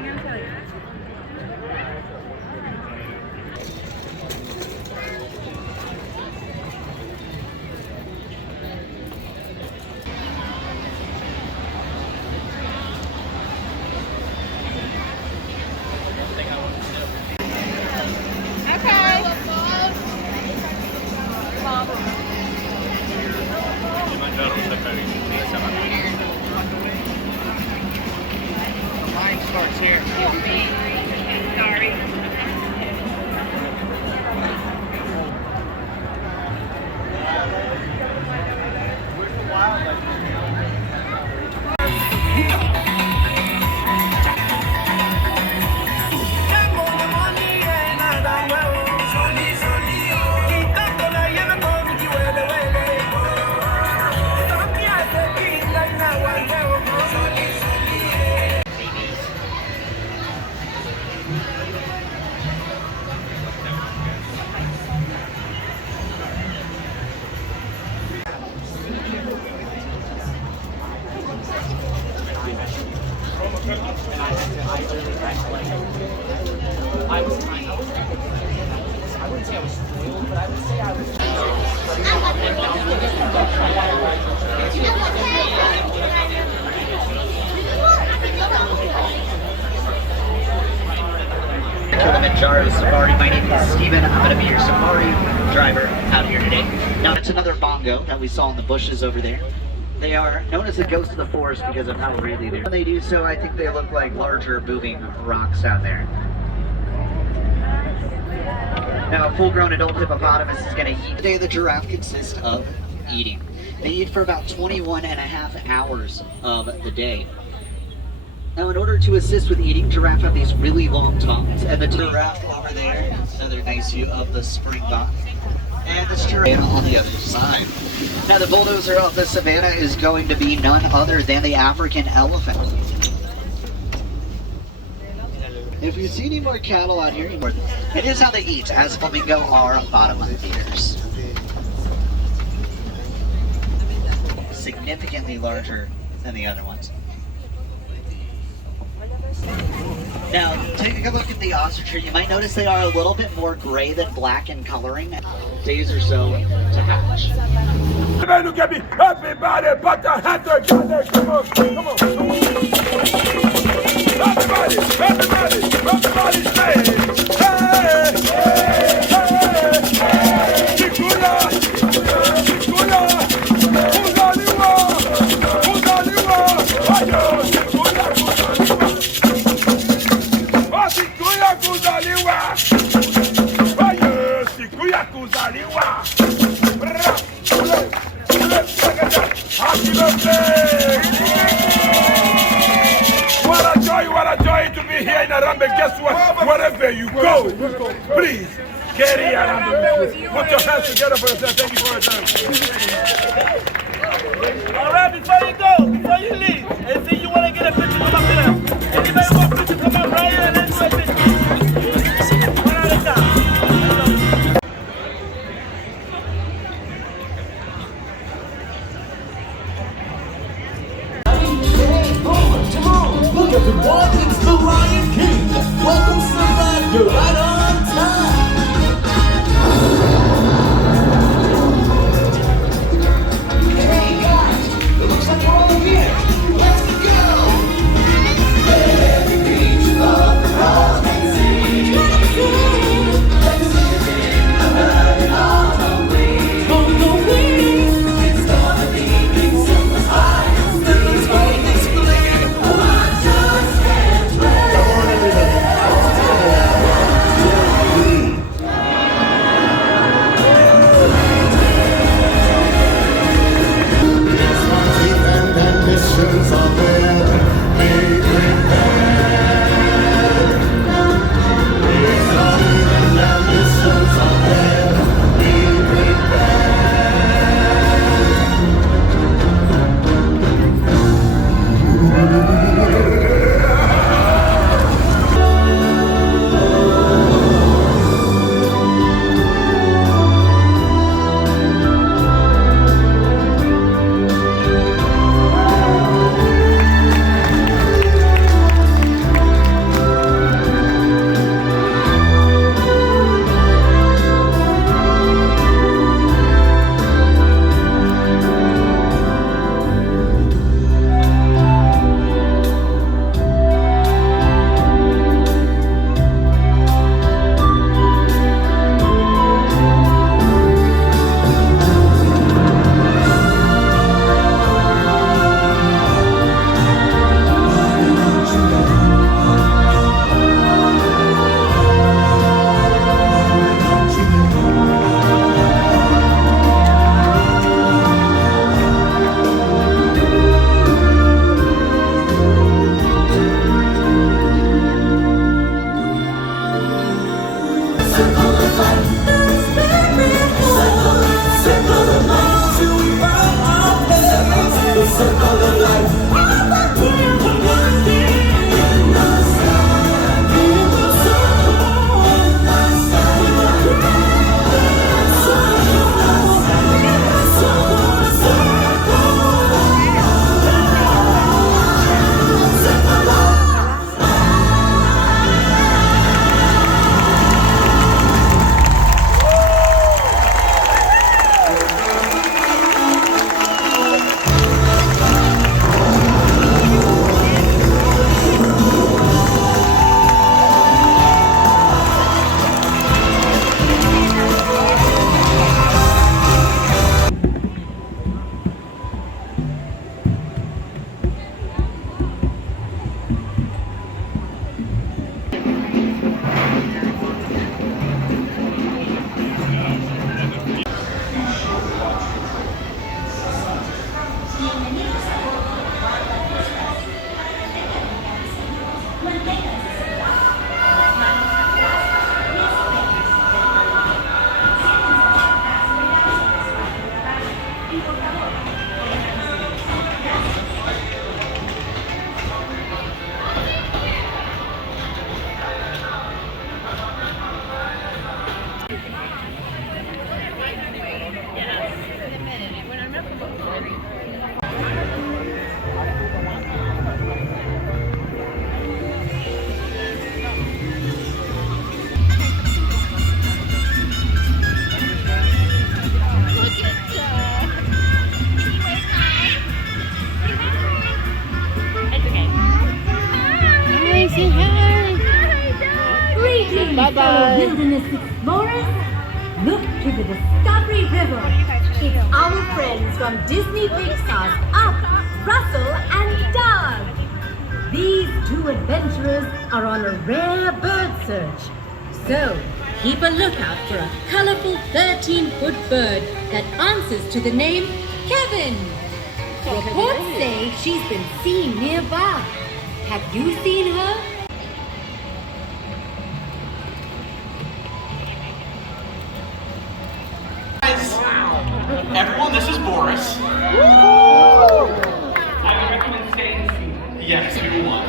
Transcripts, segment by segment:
not gonna tell you. Line starts here. Sorry. I wouldn't say I was spoiled, but I would say I was. Kilimanjaro Safari. My name is Steven. I'm going to be your safari driver out here today. Now, that's another bongo that we saw in the bushes over there. They are known as the ghosts of the forest because of how really they are. When they do so, I think they look like larger moving rocks out there. Now, a full-grown adult hippopotamus is going to eat. Today, the giraffe consists of eating. They eat for about 21 and a half hours of the day. Now, in order to assist with eating, giraffes have these really long tongues. And the giraffe over there, another nice view of the springbok. And this giraffe on the other side. Now, the bulldozer of the savannah is going to be none other than the African elephant. If you see any more cattle out here, it is how they eat, as flamingo are bottom feeders. Significantly larger than the other ones. Now, taking a look at the ostrich, you might notice they are a little bit more gray than black in coloring. Days or so to hatch. Everybody look at me. Everybody put their hands together. Come on, come on, come on. Everybody say, hey, hey, hey, Sikula, Sikula, Kuzaliwa, Kuzaliwa, ayo, Sikula, Kuzaliwa, ayo, Sikula, Kuzaliwa. Happy birthday! What a joy to be here in Arambe. Guess what? Wherever you go, please carry Arambe. Put your hands together for yourself. Thank you for your time. All right, before you go, before you leave, and see you want to get a picture, come up here. Anybody want a picture, come up right here and let's do a picture. One at a time. Look everyone, it's the Lion King. Welcome Sylvester, right on time. Hey guys, it looks like we're all here. Let's go. Every creature of the circle of life. I'm a beautiful monkey in the sun, in the circle, in the sun, in the circle, in the circle. Bye-bye. Wilderness explorers, look to the Discovery River. It's our friends from Disney Pixar's Up, Russell, and Doug. These two adventurers are on a rare bird search. So, keep a lookout for a colorful 13-foot bird that answers to the name Kevin. Reports say she's been seen nearby. Have you seen her? Everyone, this is Boris. I would recommend staying seated. Yes, you won.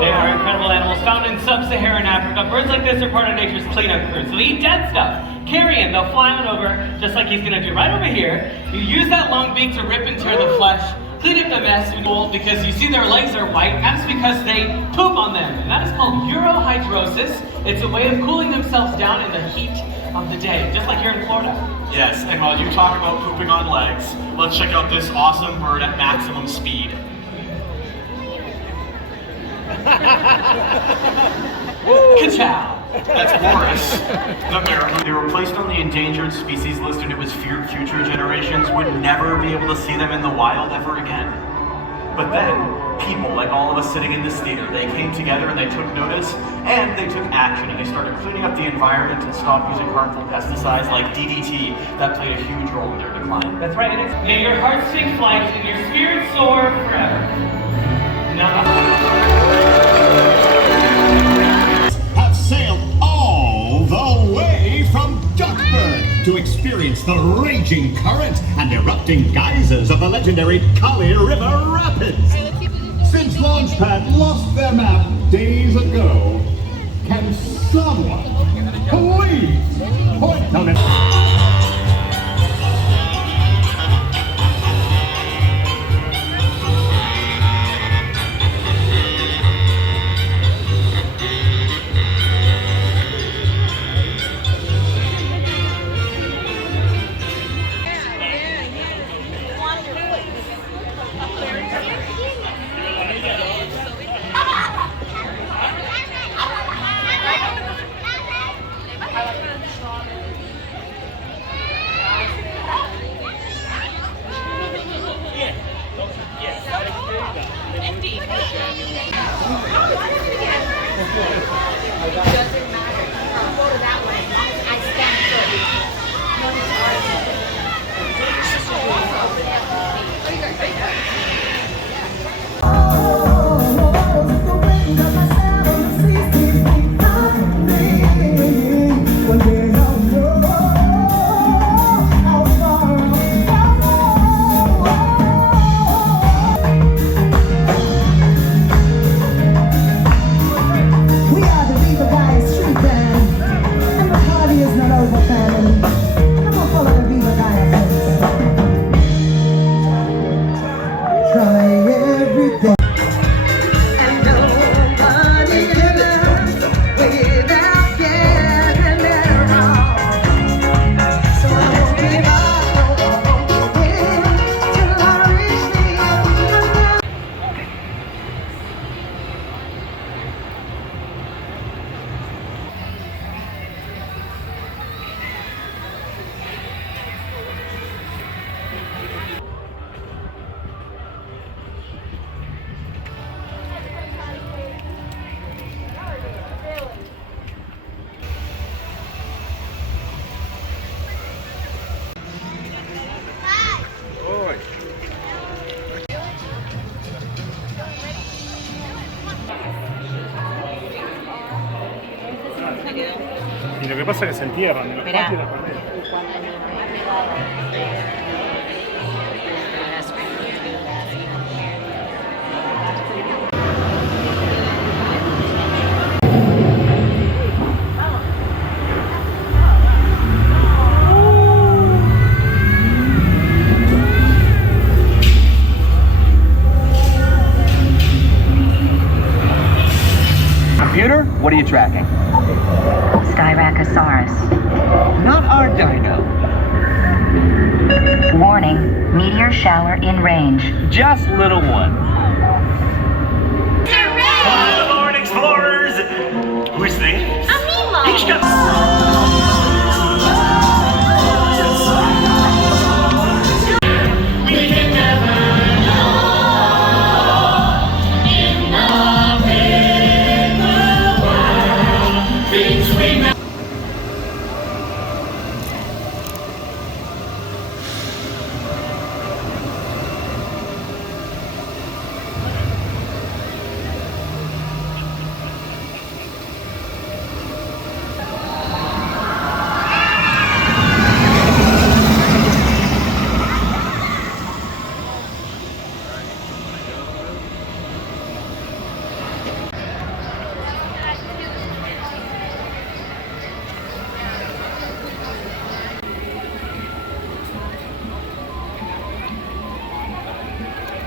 They are incredible animals found in sub-Saharan Africa. Birds like this are part of nature's cleanup crew, so they eat dead stuff. Carrion, they'll fly on over, just like he's gonna do right over here. You use that long beak to rip and tear the flesh, clean up the mess, because you see their legs are white. That's because they poop on them, and that is called urohydrosis. It's a way of cooling themselves down in the heat of the day, just like here in Florida. Yes, and while you talk about pooping on legs, let's check out this awesome bird at maximum speed. Ka-chow! That's Boris, the marabou. They were placed on the endangered species list, and it was feared future generations would never be able to see them in the wild ever again. But then, people like all of us sitting in this theater, they came together and they took notice, and they took action, and they started cleaning up the environment and stopped using harmful pesticides like DDT that played a huge role in their decline. That's right, and it's may your hearts take flight and your spirit soar forever. Have sailed all the way from Duckburg to experience the raging current and erupting geysers of the legendary Kali River Rapids. Since Launchpad lost their map days ago, can someone please point on it? Y lo que pasa es que se entierran en los Mirá. patios y las paredes. Computer, what are you tracking? Styracosaurus. Not our dino. Warning, meteor shower in range. Just little one. Good Lord, explorers! Who's this? He's got...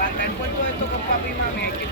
Para el puerto de esto con papi y mami hay que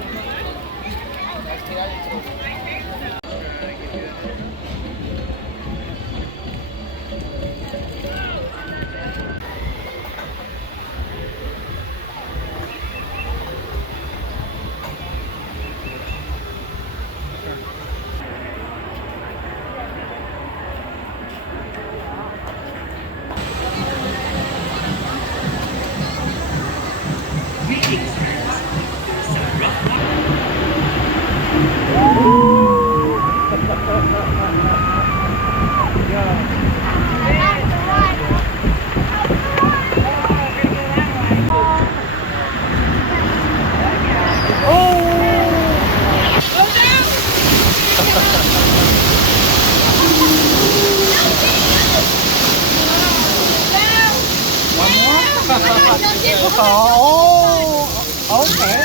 Oh, okay.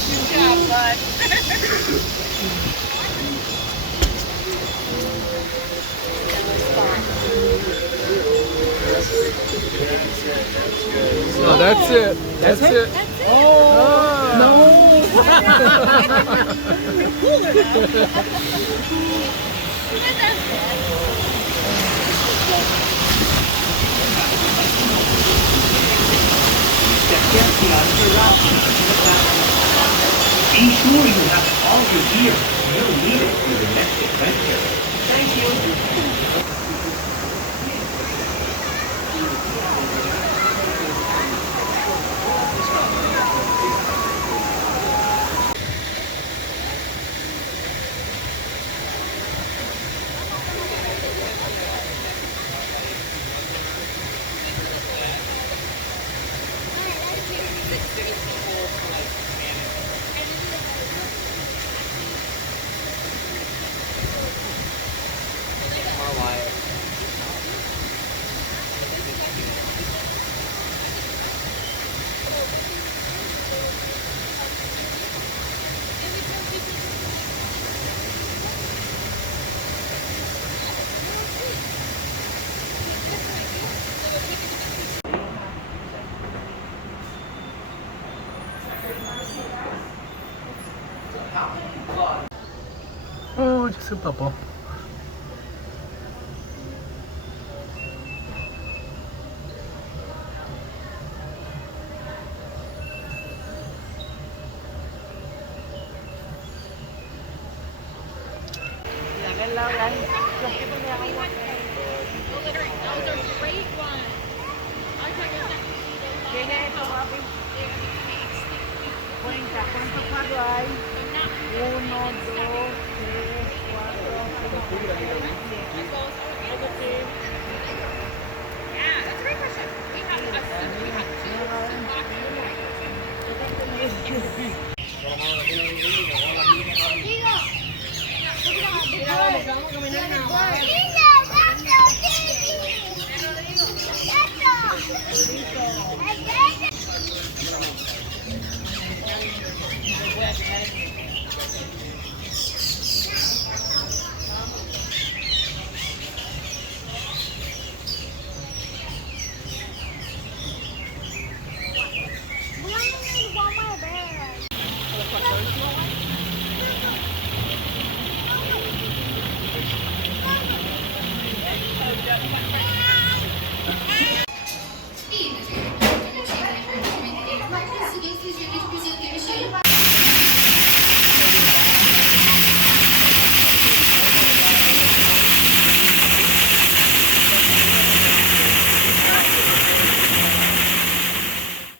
Good job, bud. Oh, that's it. That's it. Oh, no. Be sure you have all your gear. You'll need it for the next adventure. Thank you. Oh, ya se empapó. ¿Cuántos cuadros hay? 1, 2, 3, 4, 5.